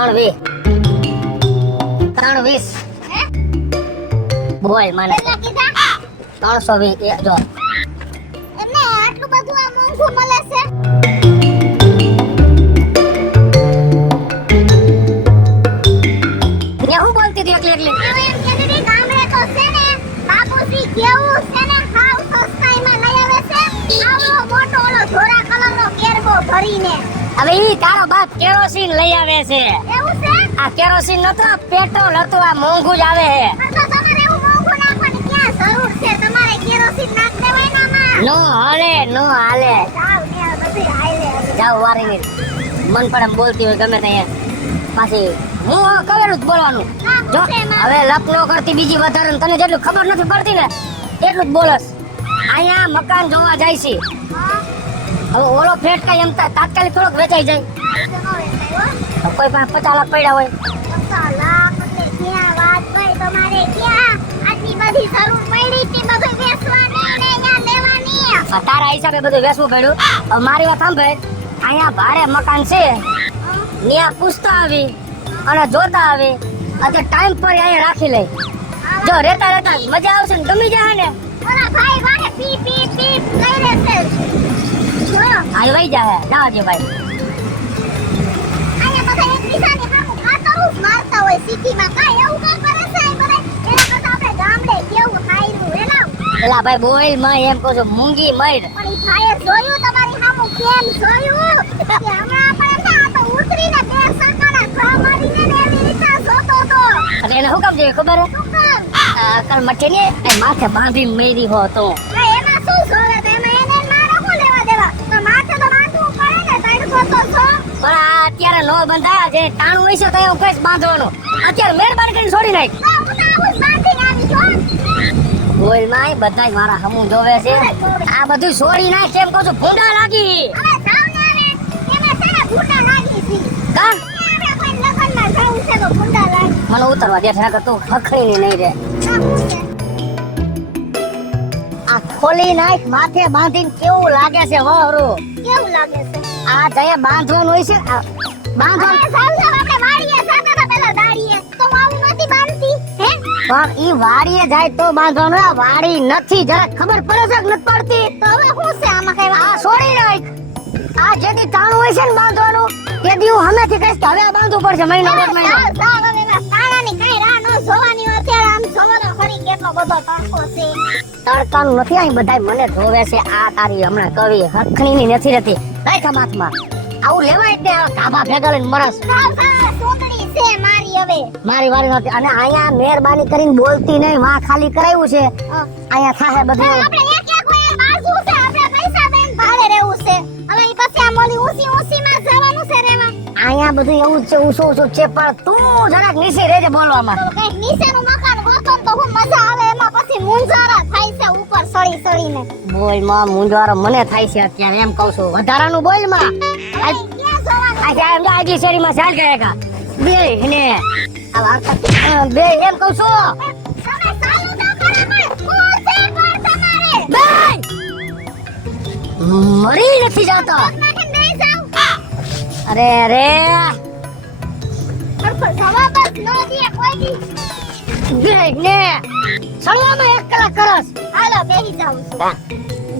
320 બોલ મને 320 જો એમને આટલું બધું આ મોંઘું મળે છે ને હું બોલતી હતી એકલી હું એમ કહેતી હતી ગામડે તો છે ને બાપુજી કેવું છે ને હાવ સસ્તાઈમાં લઈ આવે છે આવડો મોટો ઓલો ધોળા કલરનો કેરબો ભરીને હવે ઈ તારો બાપ કેરોસીન લઈ આવે છે એવું છે આ કેરોસીન નતો પેટ્રોલ હતું આ મોંઘું જ આવે છે પણ તો તમારે એવું મોંઘું નાખવાની ક્યાં જરૂર છે તમારે કેરોસીન નાખ દેવાય ને આમાં નો હાલે જાવ ને બધું હાલે જાવ વારી ની મન પણ એમ બોલતી હોય ગમે ત્યાં પાછી હું કવેરું જ બોલવાનું જો હવે લપ નો કરતી બીજી વધારે તને જેટલું ખબર નથી પડતી ને એટલું જ બોલસ અહીંયા મકાન જોવા જાય છે હવે ઓલો ફ્લેટ કઈ એમ તાત્કાલિક થોડોક વેચાઈ જાય તો કોઈ પાસે 50 લાખ પડ્યા હોય તારા હિસાબે બધું વેચવું પડ્યું હવે મારી વાત સાંભળ અહીંયા ભાડે મકાન છે ત્યાં પૂછતા આવી અને જોતા આવી અત્યારે ટાઈમ પર અહીંયા રાખી લઈ જો રેતા રેતા મજા આવશે ને ગમી જાય ને હાલ વઈ જાય જાવજે ભાઈ એલા ભાઈ બોલ માં એમ કહું છું મૂંગી મર એને શું કામ જોઈએ ખબર હે અકલ મઠે ને માથે બાંધીને મેરી હો તો અત્યારે નો બંધા જે ટાણું હોય છે તો એવું કઈ બાંધવાનું અત્યારે મહેરબાની કરીને છોડી નાખ બોલ માં બધાય મારા હમું જોવે છે આ બધું છોડી નાખ કેમ કહું છું ભૂંડા લાગી કા મને ઉતરવા દે ઠાકર તું ખખડી નહીં રે આ ખોલી નાખ માથે બાંધીને કેવું લાગે છે વહરું કેવું લાગે છે આ જયા બાંધવાનું હોય છે પણ ઈ વાડીએ જાય તો બાંધવાનું આ વાડી નથી જરા ખબર પડે છે કે નથી પડતી તો હવે શું છે આમાં કઈ આ છોડી નાખ આ જેથી તાણું હોય છે ને બાંધવાનું તે દી હું હમેથી કહીશ કે હવે આ બાંધવું પડશે મહિનો દોઢ મહિનો તડકાનું નથી અહીં બધાય મને જોવે છે આ તારી હમણાં કવિ હખણીની નથી રહેતી રાખ હાથમાં આવું લેવાય જ ને કાબા ભેગા લઈને મરસ મારી વારી નથી અને અહીંયા મહેરબાની કરીને બોલતી નહીં માં ખાલી કરાવ્યું છે અહીંયા થાહે બધું અહીંયા બધું એવું છે ઊંચું ઊંચું છે પણ તું જરાક નીચે રહેજે બોલવામાં નીચેનું મકાન ગોતો તો હું મજા આવે એમાં પછી મુંજારા થાય છે ઉપર સળી સળીને બોલ માં મુંજારો મને થાય છે અત્યારે એમ કહું છું વધારાનું બોલ માં આજે એમ તો આગલી શેરીમાં ચાલ ગયેગા બે ને બે એમ કહું છું મરી નથી જાતો અરે અરે ને સળવામાં 1 કલાક કરસ હાલો બેહી જાઉં છું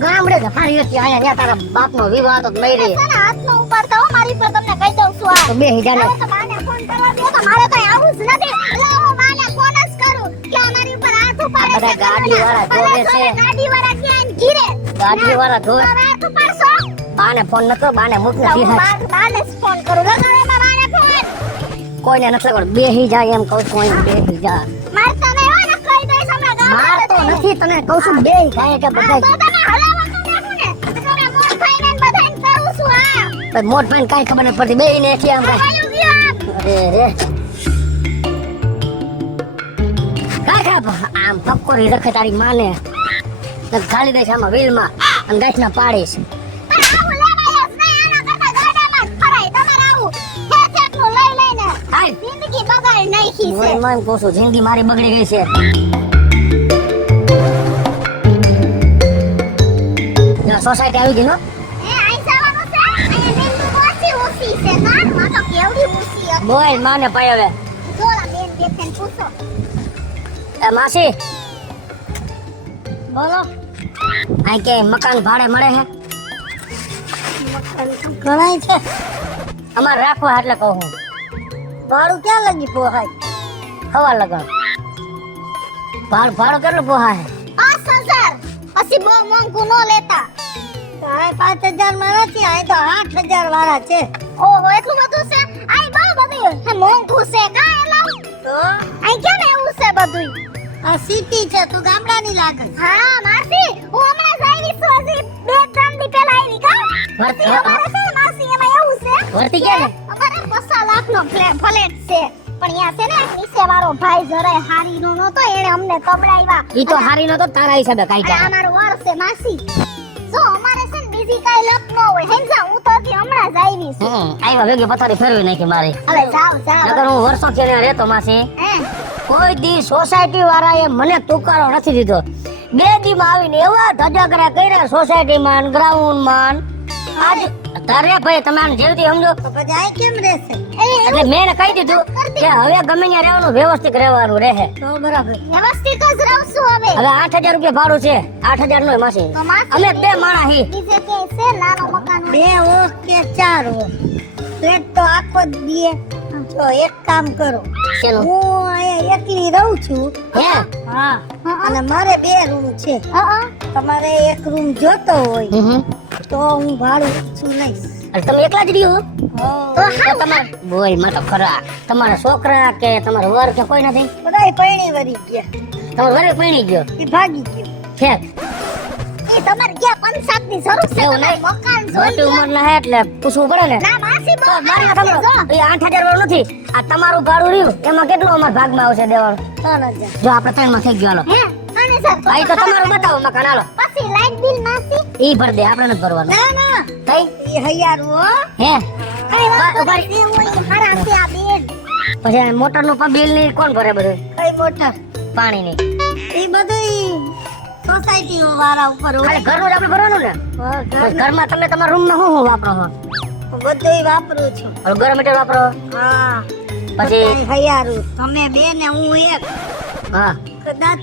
ગામડે જફારી હતી આયા ન્યા તારા બાપનો વિવાહ તો મઈ રે હાથનો ઉપાડતો હો મારી પર તમને કહી દઉં છું આ તો બેહી જા ને તો માને ફોન કરવા દે તો મારે કઈ આવું જ નથી એટલે હું માને ફોન જ કરું કે અમારી ઉપર હાથ ઉપાડે બધા ગાડી વાળા જોવે છે ગાડી વાળા ક્યાં ગીરે ગાડી વાળા જોવે હાથ ઉપાડશો બાને ફોન નતો બાને મૂકી દીધા બાને ફોન કરું લગાવે મારે ફોન કોઈને નથી લગડ બેહી જાય એમ કહું છું અહીં બેહી જા મારતા નહીં હો ને કહી દઈશ હમણાં ગામ માર તો નથી તને કહું છું બેહી જાય કે બધા તો તમે હલાવો તો દેખો ને તમે મોટ ખાઈને બધાને કહું છું આ મોટ ભાઈને કાઈ ખબર નથી પડતી બેહી ને એટલે આમ હલાવ ગયો અરે રે કાકા આમ પકોડી રખે તારી માને ગાલી દઈશ આમાં વ્હીલમાં અને ગાઈસના પાડીશ જિંદગી મારી બગડી ગઈ છે સોસાયટી આવી ગઈ નો એ આઈ જવાનું છે અહીંયા બિંદુ ઓછી ઓછી છે કાન માં તો કેવડી ઓછી બોલ માને ભાઈ હવે જોલા બેન બેન પૂછો એ માસી બોલો આ કે મકાન ભાડે મળે છે ઘણાય છે અમારે રાખવા એટલે કહું હું ભાડું ક્યાં લગી પોહાય ખવા લગન ભાડું કેટલું પોહાય 5000 પછી બહુ મોંઘું ન લેતા આ 5000 માં નથી આ તો 8000 વાળા છે ઓહો એટલું બધું છે આ બહુ બધું છે મોંઘું છે કા એલા તો આ કેમ એવું છે બધું આ સિટી છે તું ગામડાની લાગે હા માસી હું હમણાં જ આવી છું હજી 2-3 દી પહેલા આવી કા વર્તી અમારે છે ને માસી એમાં એવું છે વર્તી કે ને અમારે 50 લાખનો ફ્લેટ છે પણ યા છે ને નીચે વાળો ભાઈ જરાય હારી નો નતો એને અમને કબડાવ્યા ઈ તો હારી નતો તારા હિસાબે કાઈ આ કા અમારું વર છે માસી જો અમારે છે ને બીજી કાઈ લપ ન હોય હેમજા હું તો હજી હમણાં જ આવી છું આવ્યા ભેગી પથારી ફેરવી નાખી મારી હવે જાવ નકર હું વર્ષો થયા ને રહેતો માસી હે કોઈ દી સોસાયટી વાળાએ મને તુકારો નથી દીધો 2 દી માં આવીને એવા ધજાગરા કર્યા સોસાયટી માં ગ્રાઉન્ડ માં આજ તારે ભાઈ તમારે જેવતી સમજો તો પછી આ કેમ રહેશે એટલે મેં એને કહી દીધું કે હવે ગમે ત્યાં રહેવાનું વ્યવસ્થિત રહેવાનું રહે તો બરાબર વ્યવસ્થિત જ રહું હવે હવે 8000 રૂપિયા ભાડું છે 8000 નો માસી તો માસી અમે 2 માણા હી બીજે કે છે નાનો મકાન 2 ઓક કે 4 ઓક ફ્લેટ તો આખો જ દીએ જો એક કામ કરો શેનું? હું અહીંયા એકલી રહું છું હે હા અને મારે 2 રૂમ છે તમારે એક રૂમ જોતો હોય તો હું ભાડું છું નહીં અને તમે એકલા જ રહ્યો તો તમારે બોલ માં તો ખરા તમારા છોકરા કે તમારા વર કે કોઈ નથી બધાય પૈણી વરી ગયા તમારો વર પૈણી ગયો એ ભાગી ગયો છે એ તમારે ક્યાં પંચાયતની જરૂર છે એવું તમારે નહીં. મકાન મોટી જોઈ લો. ઉંમરના હે એટલે પૂછવું પડે ને ના માસી બહુ તો મારે ખરાબ છે, તમારો જો. એ 8000 વાળું નથી આ તમારું ભાડું રહ્યું એમાં કેટલું અમારા ભાગમાં આવશે દેવાનું 3000 જો આપણે 3 માં થઈ ગયો હાલો હે અને સર આ તો તમારું બતાવો મકાન હાલો પછી લાઈટ બિલ માસી ઈ ભર દે આપણે નથી ભરવાનું ના ના થઈ એ હૈયારું હો હે કઈ વાત ઉભા નથી હોય હારા છે આ બેન પછી મોટર નું પણ બિલ ની કોણ ભરે બધું કઈ મોટર પાણી ની એ બધું સોસાયટી વાળા ઉપર હોય ખાલી ઘરનું જ આપણે ભરવાનું ને હા, પછી ઘરમાં તમે તમારા રૂમ માં શું વાપરો છો બધુંય વાપરું છું હવે ગરમ મીટર વાપરો હા પછી હૈયારું તમે બે ને હું એક હા કદાચ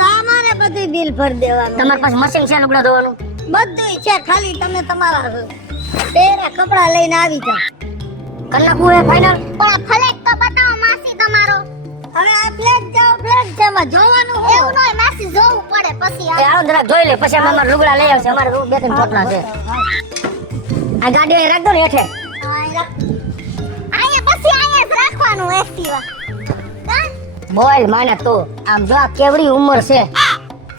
તમારે બધું બિલ ભરી દેવાનું તમારી પાસે મશીન છે લુગડા ધોવાનું બધુંય છે ખાલી તમે તમારા પહેરા કપડા લઈને આવી જાઓ કલાકું હે ફાઇનલ પણ આ ફ્લેટ તો બતાવો માસી તમારો હવે આ ફ્લેટ જાઓ ફ્લેટ છે માં જોવાનું એવું નય માસી જોવું પડે પછી એ આવો જરાક જોઈ લે પછી અમે અમારા લુગડા લઈ આવશે અમારે 2-3 ચોટલા છે આ ગાડી અહીં રાખ દો ને હેઠે અહીંયા પછી અહીંયા જ રાખવાનું એક્ટિવા બોલ માને તું આમ જો આ કેવડી ઉંમર છે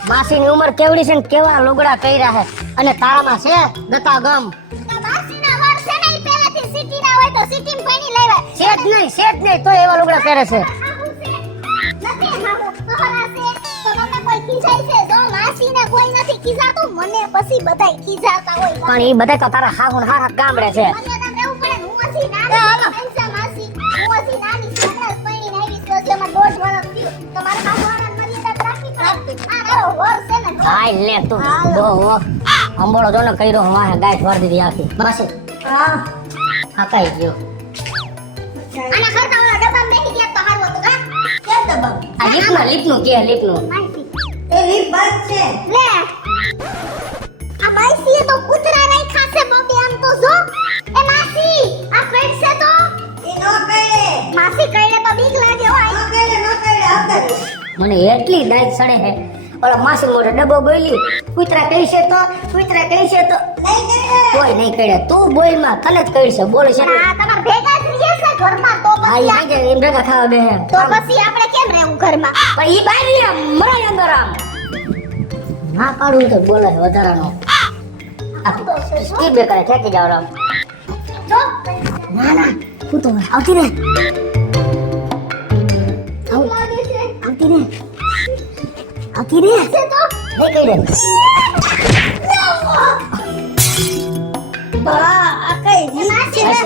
માસીની ઉંમર કેવડી છે ને કેવા લુગડા કર્યા છે અને તારામાં છે દતા ગમ માસીના વર છે ને ઈ પહેલાથી સિટીના હોય તો સિટીમાં પૈણી લેવાય છે જ નહીં તો એવા લુગડા પહેરે છે નથી હામું તોરા છે તો તમને કોઈ ખીજાય છે જો માસીને કોઈ નથી ખીજાતું મને પછી બધાય ખીજાતા હોય પણ ઈ બધા તો તારા હાહુ ને હારા ગામડે છે મને તમને રહેવું પડે ને, હું હજી નાની પૈસા માસી હું હજી નાની છું હમણાં જ પૈણીને આવી છું હજી એમાં 1.5 વર્ષ થયું તો મારે બાપુવાળાને મર્યાદા રાખવી પડે આ મારો વર છે ને જો. હાય લે તું દો અંબોળો જો ને કર્યો વાહે ગાય ભર દીધી આખી માસી હા હાકાઈ ગયો આના કરતા ઓલા ડબ્બામાં બેસી ગયા તો હારું હતું કા કે ડબ્બા આ લીપનું કે લીપનું માસી એ લીપ બસ છે લે આ માસીએ તો કૂતરા રાખ્યા છે બબે આમ તો જો એ માસી આ પેટ છે તો એ નો કઈડે માસી કઈડે તો બીક લાગે હો નો કઈડે આવતા મને એટલી ડાયક સડે હે ઓલા માસી મોઢે ડબ્બો બોલી કૂતરા કહી છે તો નહીં કઈડે કોઈ નહીં કડે તું બોલ માં તને જ કહી છે બોલ છે ને આ તમાર ભેગા જ રહીએ છે ઘરમાં તો આ પછી ઈ કે એમ ભેગા ખાવા બે તો પછી આપણે કેમ રહેવું ઘરમાં પણ ઈ બહાર લે મરાય અંદર આમ ના પાડું તો બોલે વધારાનો સ્પીડ બ્રેકર ઠેકી જાવ રામ જો ના ના તું તો આવતી રે લાગે છે આવતી રે આવતી રે છે તો નહીં કહી દે બા આ કઈ માસી ને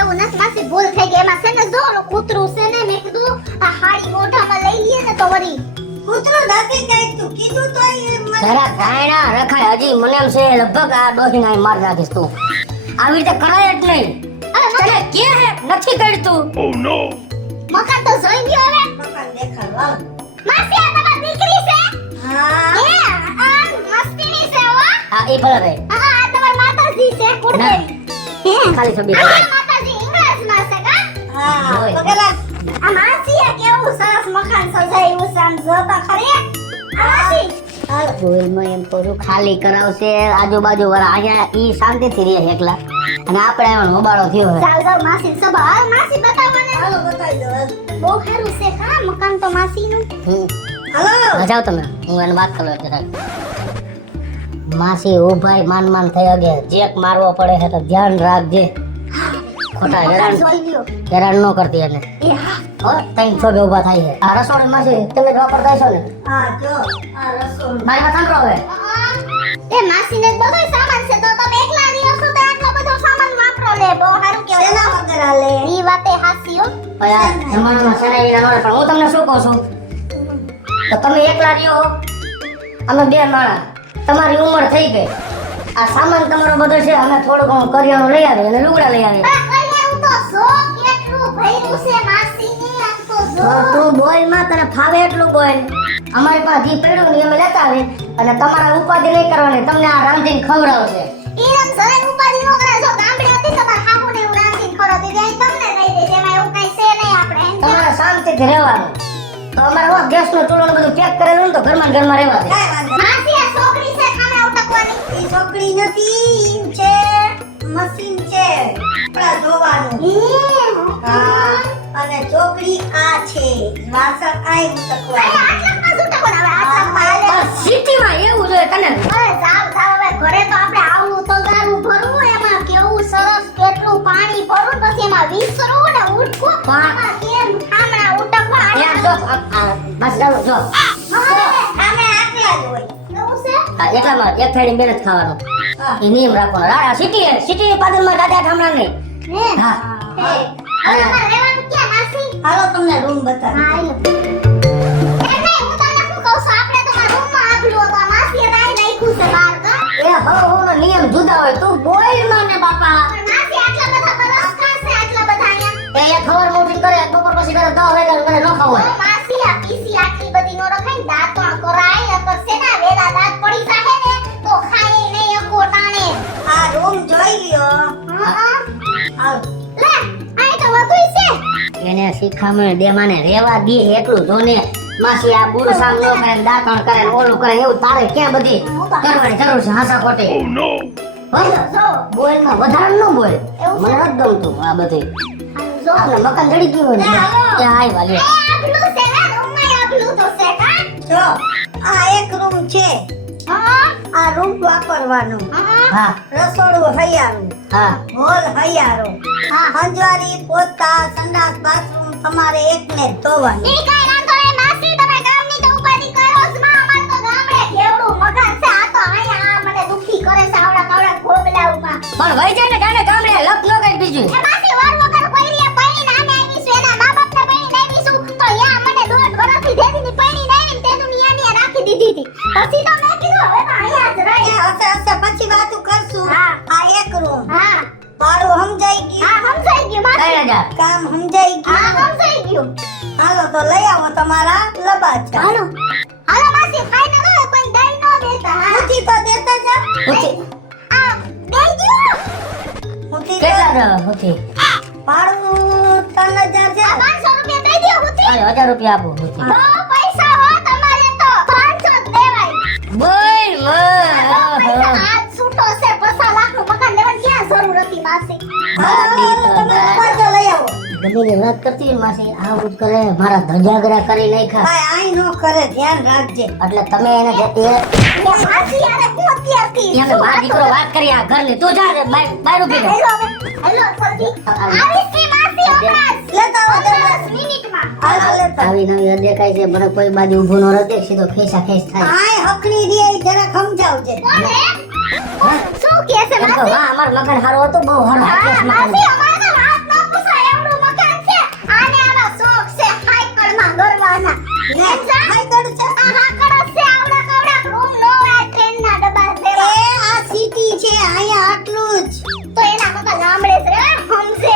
એવું નથી માસી ભૂલ થઈ ગઈ એમાં છે ને જો ઓલું કૂતરું છે ને મેં કીધું આ હાડી મોઢામાં લઈ લઈએ ને તો વળી કૂતરું નથી કઈ તું કીધું તો જરા ગાયના રખાય હજી મને એમ છે લગભગ આ ડોહીના માર નાખીશ તું આવી રીતે કરાય જ નહીં તને કે હે નથી કરતું. મકાન તો જોઈ ગયો હવે. મકાન દેખાડો હાલો. માસી આ તમારી દીકરી છે? હા હે આ મસ્તીની છે હો. હા એ ભલે ભાઈ આ તમારી માતાજી છે કુળદેવી. હે ખાલી છબી આ માતાજી ઇંગ્લિશમાં છે કા? હા હોય. તો પેલા આ માસીએ કેવું સરસ મકાન સજાવ્યું છે આમ જોતા ખરી. આ માસી હાલો. બોલમાં એમ કહું ખાલી કરાવશે આજુબાજુ વાળા અહીંયા ઈ શાંતિથી રહે એકલા અને આપણે એનો હોબાળો થયો હે. ચાલ ચાલ માસી સભા હાલ માસી બતાવ મને. હાલો બતાવી દો હાલો. બહુ સારું છે કા મકાન તો માસીનું. હાલો જાઓ તમે હું એને વાત કરું જરાક. માસી ઉભાઈ માન થઈ ગયા જેક મારવો પડે છે તો ધ્યાન રાખજે ખોટા મકાન જોઈ લ્યો. હેરાન ન કરતી એને એ હા હો તઈ છોડે ઊભા થાય છે આ રસોડી માસી તમે જ વાપરતા છો ને હા જો આ રસોડું. મારી વાત સાંભળો હવે એ માસીને બધો સામાન છે તો તમે એકલા રહ્યો છો તો આટલો બધો સામાન વાપરો લે બહુ સારું કહેવાય. શેના વગર હાલે? ઈ વાતે હાસી હો. હવે આ જમાનામાં શેના વિના ન રહે. પણ હું તમને શું કહું છું તો તમે એકલા રહ્યો અમે બે માણસ તમારી ઉંમર થઈ ગઈ આ સામાન તમારો બધો છે અમે થોડું ઘણું કરિયાણું લઈ આવીએ અને લુગડા લઈ આવીએ પણ કલ્યાણ તો જો કેટલું ભર્યું છે માસીને આમ તો જો. તો તું બોલ માં તને ફાવે એટલું બોલ અમારી પાસે જી પડ્યું ને અમે લેતા આવે અને તમારા ઉપાધિ નહીં કરવાની તમને આ રાંધીને ખવડાવશે ઈ રમ સરેન ઉપાડી નો કરે જો ગામડે હતી તમાર હાહુને હું રાંધીને ખવડાવતી જાય તમને લઈ દે એમાં એવું કઈ છે નહીં આપણે એમ કે. તમારે શાંતિથી રહેવાનું તો અમારે ગેસ નો ચૂલો ને બધું પેક કરેલું ને તો ઘરમાં ને ઘરમાં રહેવા દે કાંઈ વાંધો નહીં. માસી આ છોકરી છે ખાના ઉટકવાની. ઈ છોકરી નથી ઈ છે મશીન છે કપડાં ધોવાનું. હા અને છોકરી આ છે વાસણ આઈ ઉતકવાનું. આટલામાં જ ઉટકવાનું હવે આટલામાં હાલે. પણ સિટીમાં એવું જોઈએ તને અરે સાવ સાવ હવે ઘરે તો આપણે આવવું તગારું ભરવું એમાં કેવું સરસ કેટલું પાણી ભરવું પછી એમાં વિસરવું ને ઉઠવું આમાં કેમ ખામણા ઉટકવા યાર જો બસ ચાલો જો ખામણે આટલા જ હોય એવું છે આ એટલામાં એક થાળી બેન જ ખાવાનું એ નિયમ રાખવાનો સિટી પાદરમાં દાદા ઠામણા નહીં હે હા હે હવે તમારે રહેવાનું ક્યાં માસી હાલો તમને રૂમ બતાવી. હા આલો એ નહીં હું તમને શું કહું છું આપણે તમારા રૂમમાં આગલું હતું આ માસીએ તો આઈ નાખ્યું છે બહાર કા એ હો નિયમ જુદા હોય તું બોલ માં ને બાપા પણ માસી આટલા બધા બરસ ખાશે આટલા બધા અહીંયા એ એક ખબર મોટી કરે એક બપોર પછી કરે 10 વાગ્યા કરે ન ખાવ હોય માસી આ પીસી આટલી બધી નો રખાય ને દાંતણ કરાય અગર છે ને વેલા દાંત પડી જાહે ને તો ખાય નહીં અકો ટાણે આ રૂમ જોઈ લ્યો. હા હાલો. લે આઈ તો વધુય છે એને શીખામણ દે માને રેવા દે એટલું જોને માસી આ બુર સામ નો કરે દાંતણ કરે ને ઓલું કરે એવું તારે ક્યાં બધી કરવાની જરૂર છે હાસા ખોટે જો બોલ માં વધારે ન બોલ એવું મને નથી ગમતું આ બધું જો આપણે મકાન જડી ગયું હોય ને હાલો. ત્યાં આઈ વાલે એ આગલું છે ને રૂમમાં આગલું તો છે કા જો આ એક રૂમ છે. હા આ રૂમ વાપરવાનું. હા હા રસોડું હૈયારું. હા હોલ હૈયારો. હા હંજવારી પોતા સંડાસ બાથરૂમ તમારે એકને જ ધોવાનું. ઈ કાઈ વાંધો નહીં માસી તમે ગામની તો ઉપાધિ કરો જ માં અમાર તો ગામડે કેવડું મકાન છે આ તો અહીંયા આ મને દુખી કરે છે આવડા કાવડા ખોબલાવમાં પણ વઈ જાય ને ગાને ગામડે લપ ન કરી બીજું એ માસી વાર વગર પૈણીએ પૈણી નાને આવી છે એના મા બાપને પૈણી આવી છું તો યા મને 1.5 વર્ષથી દેદીની પૈણી નાવી તે દુનિયાની રાખી દીધી હતી પછી તો મેં કીધું હવે તો અહીંયા જ એ રહી હશે હશે પછી વાતું કરશું. હા. આ એક રૂમ. હા ભાડું સમજાઈ ગયું. હા સમજાઈ ગયું માસી 3000 કામ સમજાઈ હા ગયું. સમજાઈ ગયું હાલો તો લઈ આવો તમારા લબાચા. હાલો હાલો માસી ફાઇનલ હવે કોઈ દઈ ન દેતા હા ઉઠી તો દેતા જા. ઉઠી આ દઈ ગયો ઉઠી તો કેટલા દેવા ઉઠી ભાડું 3000 છે. 500 રૂપિયા દઈ દો ઉતરી 1000 રૂપિયા આપો ઉઠી બહુ પૈસા હો તમારે તો 500 જ દેવાય બોલ પૈસા હાથ છૂટો છે 5 લાખનું મકાન લેવાની ક્યાં જરૂર હતી માસી હાલો, તમે લબાચા લઈ આવો. ગમે વાત કરતી હોય માસી આવું જ કરે મારા ધજાગરા કરી નાખ્યા ભાઈ આઈ નો કરે ધ્યાન રાખજે. એટલે તમે એને જે એ માસી યાર હું અત્યારથી એને મારા દીકરો વાત કરી આ ઘરની તું જા બહાર ઉભી રહે હેલો હેલો સજી આવી છે માસી હમણાં લેતા આવો તમે. 10 મિનિટમાં હાલો લેતા. આવી નવી દેખાય છે મને કોઈ બાજુ ઊભો ન રહે સીધો ખેંચા ખેંચ થાય આય હકની રે જરા સમજાવજે. કોણ હે શું કહે છે એમ તો માસી વાહ અમાર મકાન સારું હતું બહુ સારું હાથેસ મકાન માસી અમારે તો વાત ન પૂછાય એવડું મકાન છે આને આનો શોખ છે હાઈકડમાં ગરવાના લે, હાય કર છે. આ હાકડ છે આવડા કવડા રૂમ નો હોય ટ્રેનના ડબ્બા એ જેવા આ સિટી છે અહીંયા આટલું જ. તો એના કરતા ગામડે જ રે સમજે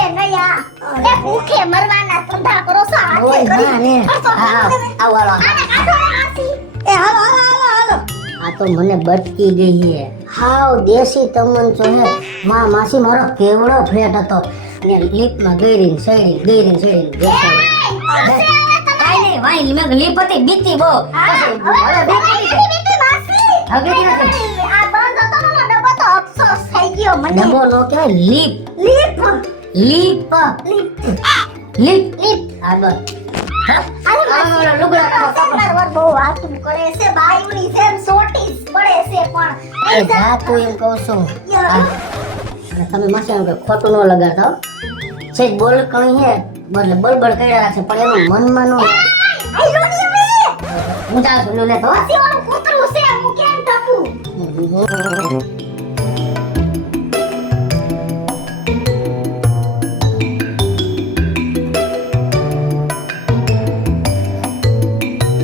હા ને હા આવો હાલો આને કાઢો ને માસી. એ હાલો હાલો હાલો હાલો આ તો મને બટકી ગઈ છે હાવ દેશી તમન છો હે માસી મારો કેવડો ફ્લેટ હતો ને લીપમાં ગઈરીને સડી કાઈ નહીં વાઈ મેં લીપ હતી બીતી બહુ હવે બીતી માસી. હવે ક્યાં આ બંધ હતો ને ડબ્બો તો અફસોસ થઈ ગયો મને. ડબો નો કહેવાય લીપ લીપ લીપ લીપ આ બસ અરે ઓલો લુગડા કાઢો, માસી વર બહુ વાતું કરે છે બાયુની જેમ સોટીસ પડે છે પણ એ જા તું એમ કહું છું આ, અને તમે માસી એમ કે ખોટું ન લગાડતા હો. છેક બોલ કઈ હે બદલે બળબડ કર્યા છે પણ એનું મનમાં નો આઈ રોડી હવે હું જાઉં છું લે તો માસી ઓલું